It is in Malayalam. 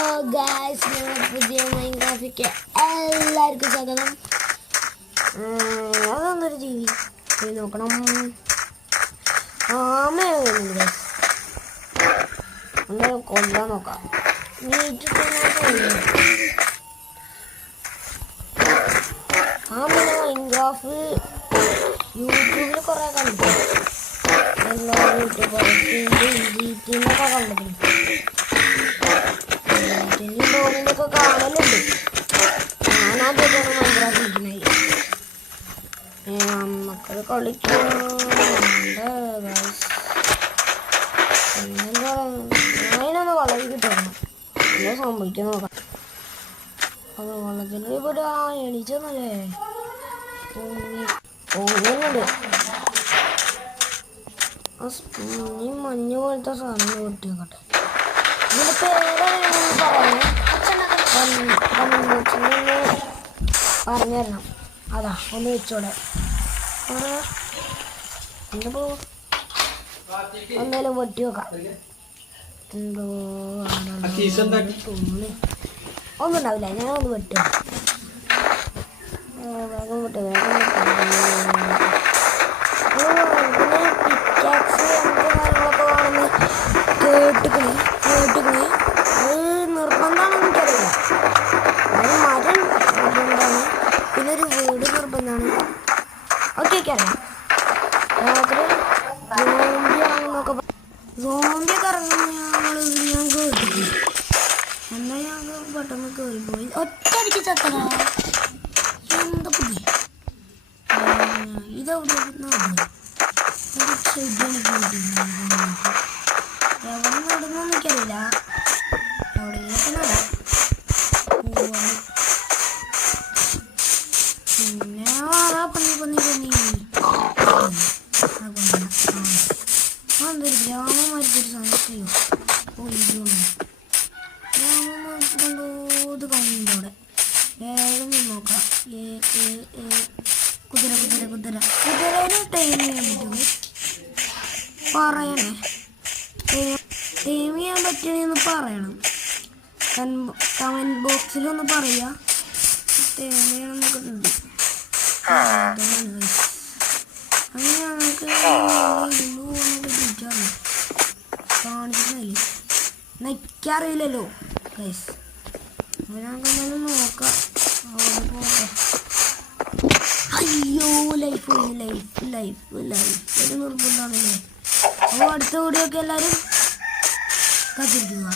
ഹലോ ഗായ്സ്, നമ്മുടെ പുതിയ മൈൻക്രാഫ്റ്റിലേക്ക് എല്ലാവർക്കും സ്വാഗതം. അതൊന്നൊരു ജീവി പോയി നോക്കണം. ആമയാണ് ഒന്ന് കൊല്ലാൻ നോക്കാം. ആമയാണ് മൈൻക്രാഫ്റ്റ് യൂട്യൂബിൽ കുറേ കണ്ടു. എല്ലാ യൂട്യൂബൊക്കെ കണ്ടിട്ടുണ്ട്. ഡോമിനൊക്കെ കാണലുണ്ട്. ഞാനാദ്യമായിട്ടാണ് മൈൻക്രാഫ്റ്റ് ഇരിക്കുന്നത്. മക്കള് കളിക്കുന്നുണ്ട്. പിന്നെന്താ, അതിനൊന്ന് വളം കിട്ടണം. എന്താ സംഭവിക്കാൻ നോക്കാം. അത് വള്ളത്തിൽ ഇവിടെ എണീച്ചെന്നല്ലേ പോകുന്നുണ്ട്. ഈ മഞ്ഞ പോലത്തെ സാധനം പൊട്ടി നോക്കട്ടെ. ഇതിന്റെ പേരെന്ന് പറഞ്ഞു തരണം. അതാ ഒന്ന് വെച്ചോടെ. എന്തോ എന്തായാലും വെട്ടി നോക്കാം. എന്തോ ഒന്നും ഉണ്ടാവില്ല. ഞാനൊന്ന് വെട്ടി നോക്കാം. വേഗം വെട്ടി പിക്കാക്സ് കാര്യങ്ങളൊക്കെ വേണമെന്ന് കേട്ടിക്കണേ. അത് നിർബന്ധമാണെന്ന് എനിക്കറിയില്ല. അത് മരം നിർബന്ധമാണ്, പിന്നെ ഒരു വീട് നിർബന്ധമാണ്. ഓക്കെ അറിയാം. രാത്രി സോംബിയാണെന്നൊക്കെ സോംബിയൊക്കെ ഇറങ്ങുന്ന ഞാൻ കേട്ടില്ല. എന്നാൽ ഞങ്ങൾ പെട്ടെന്ന് കയറിപ്പോയി. ഒറ്റയടിക്ക് ചത്തടാ. എന്താ പുതിയ ഇതെവിടെ എവിടെ നടന്നു എനിക്കറിയില്ല. എവിടെയൊക്കെ നടാം. പിന്നെ എന്തൊരു ഗ്രാമമായിരിക്കൊരു സമയത്തെയോ ഗ്രാമം ഇത് കാണുന്നുണ്ട്. അവിടെ വേഗം നോക്കാം. കുതിരേനെ ടൈം ചെയ്യാൻ പറ്റുമോ? പറയണേ. ടൈം ചെയ്യാൻ പറ്റണെന്ന് പറയണം. കമൻറ്റ് ബോക്സിലൊന്ന് പറയുക. ടൈം ചെയ്യണമെന്നൊക്കെ ഉണ്ട്. അങ്ങനെ ഞങ്ങൾക്ക് കാണിച്ചിട്ടില്ലേ, നയിക്കാറില്ലല്ലോ ഗൈസ്. അപ്പോൾ ഞങ്ങൾക്ക് എന്തായാലും നോക്കാം. അയ്യോ, ലൈഫ് ഒരു നിർബന്ധമാണല്ലേ. അപ്പോൾ അടുത്ത വീഡിയോ ഒക്കെ എല്ലാവരും കാത്തിരിക്കുക.